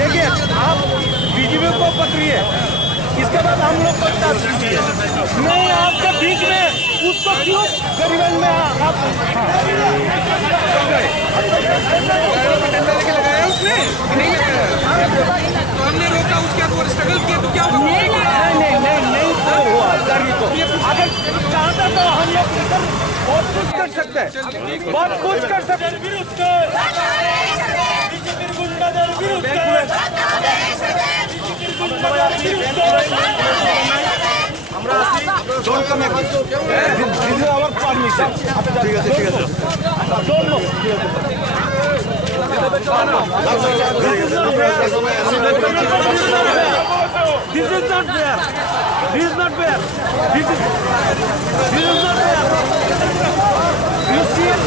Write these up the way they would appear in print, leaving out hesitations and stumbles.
देखिए आप बीजेपी को पकड़िए, इसके बाद हम लोग को नहीं आपके बीच में उसको क्यों गरीबन में आप लगाया उसने नहीं हमने रोका, उसके बाद स्ट्रगल किया तो क्या हुआ? नहीं हुआ तो अगर चाहता तो हम लोग बहुत कुछ कर सकते हैं, बहुत कुछ कर सकते हैं। This is not fair. This is not fair. This is not fair. You see it?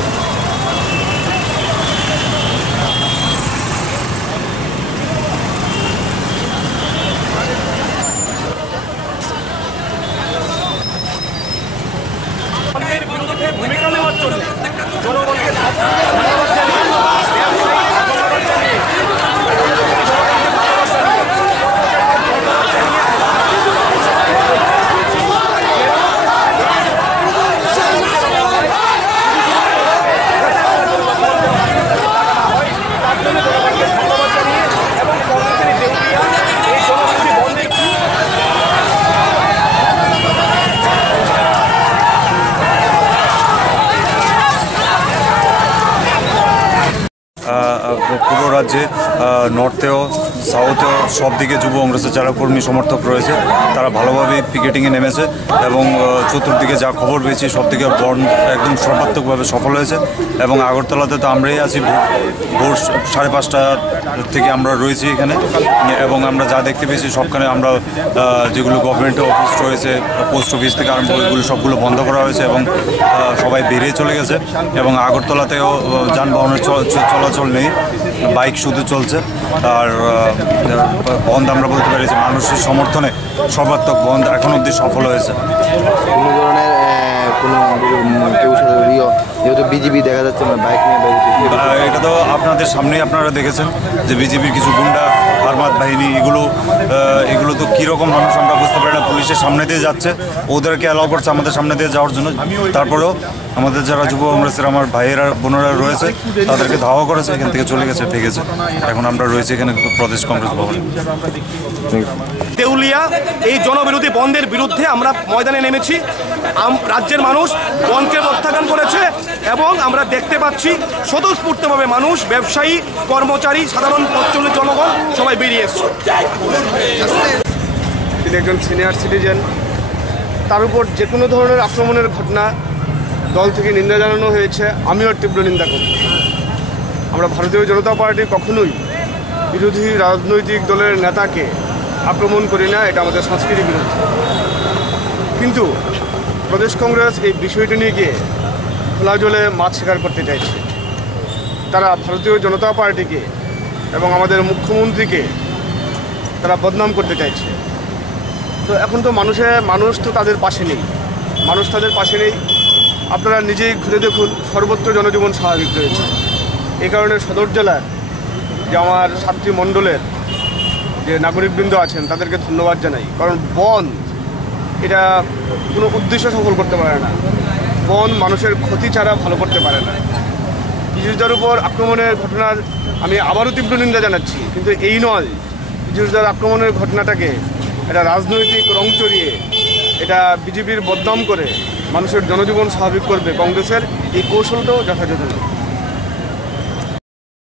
ভূমিকা নেওয়ার জন্য জনগণকে পুরো রাজ্যে নর্থেও সাউথেও সব দিকে যুব কংগ্রেসের যারা কর্মী সমর্থক রয়েছে তারা ভালোভাবে পিকেটিংয়ে নেমেছে এবং চতুর্দিকে যা খবর পেয়েছি সব দিকে বন্ধ একদম সর্বাত্মকভাবে সফল হয়েছে। এবং আগরতলাতে তো আমরাই আছি, ভোর 5:30 থেকে আমরা রয়েছি এখানে এবং আমরা যা দেখতে পেয়েছি সবখানে আমরা যেগুলো গভর্নমেন্টের অফিস রয়েছে, পোস্ট অফিস থেকে আরম্ভ করে এগুলো সবগুলো বন্ধ করা হয়েছে এবং সবাই বেরিয়ে চলে গেছে। এবং আগরতলাতেও যানবাহনের চলাচল নেই, বাইক শুধু চলছে। আর বন্ধ আমরা বলতে পারি যে মানুষের সমর্থনে সর্বাত্মক বন্ধ এখন অবধি সফল হয়েছে। কোনো ধরনের কোনো কেউ যেহেতু বিজেপি দেখা যাচ্ছে না বাইক নিয়ে এটা তো আপনাদের সামনেই আপনারা দেখেছেন যে বিজেপির কিছু গুন্ডা আরমাদ বাহিনী এগুলো তো কীরকম মানুষ আমরা বুঝতে পারি না, পুলিশের সামনে দিয়ে যাচ্ছে, ওদেরকে অ্যালাউ করছে আমাদের সামনে দিয়ে যাওয়ার জন্য। তারপরেও আমাদের যারা যুব কংগ্রেসের আমার ভাইয়েরা বোনেরা রয়েছে তাদেরকে ধাওয়া করেছে, এখান থেকে চলে গেছে, ঠিক আছে। এখন আমরা রয়েছি এখানে প্রদেশ কংগ্রেস ভবনে। দেউলিয়া এই জনবিরোধী বন্ধের বিরুদ্ধে আমরা ময়দানে নেমেছি। রাজ্যের মানুষ বন্ধকে প্রত্যাখ্যান করেছে এবং আমরা দেখতে পাচ্ছি স্বতঃস্ফূর্তভাবে মানুষ, ব্যবসায়ী, কর্মচারী, সাধারণ পথচলতি জনগণ সবাই বেরিয়ে এসছে। তিনি একজন সিনিয়র সিটিজেন, তার উপর যে কোনো ধরনের আক্রমণের ঘটনা দল থেকে নিন্দা জানানো হয়েছে, আমিও তীব্র নিন্দা করি। আমরা ভারতীয় জনতা পার্টি কখনোই বিরোধী রাজনৈতিক দলের নেতাকে আক্রমণ করি না, এটা আমাদের সংস্কৃতির বিরুদ্ধে। কিন্তু প্রদেশ কংগ্রেস এই বিষয়টি নিয়ে গিয়ে খোলা জলে মাছ শিকার করতে চাইছে। তারা ভারতীয় জনতা পার্টিকে এবং আমাদের মুখ্যমন্ত্রীকে তারা বদনাম করতে চাইছে। তো এখন তো মানুষ তো তাদের পাশে নেই, মানুষ তাদের পাশে নেই। আপনারা নিজেই ঘুরে দেখুন, সর্বত্র জনজীবন স্বাভাবিক রয়েছে। এই কারণে সদর জেলার যে আমার ছাত্রী মণ্ডলের যে নাগরিকবৃন্দ আছেন তাদেরকে ধন্যবাদ জানাই। কারণ বন এটা কোনো উদ্দেশ্য সফল করতে পারে না, বন মানুষের ক্ষতি ছাড়া ভালো করতে পারে না। বিজেপির উপর আক্রমণের ঘটনার আমি আবারও তীব্র নিন্দা জানাচ্ছি, কিন্তু এই নয় বিজেপির আক্রমণের ঘটনাটাকে এটা রাজনৈতিক রং চড়িয়ে এটা বিজেপির বদনাম করে মানুষের জনজীবন স্বাভাবিক করবে কংগ্রেসের এই কৌশলটাও যথাযথ নয়।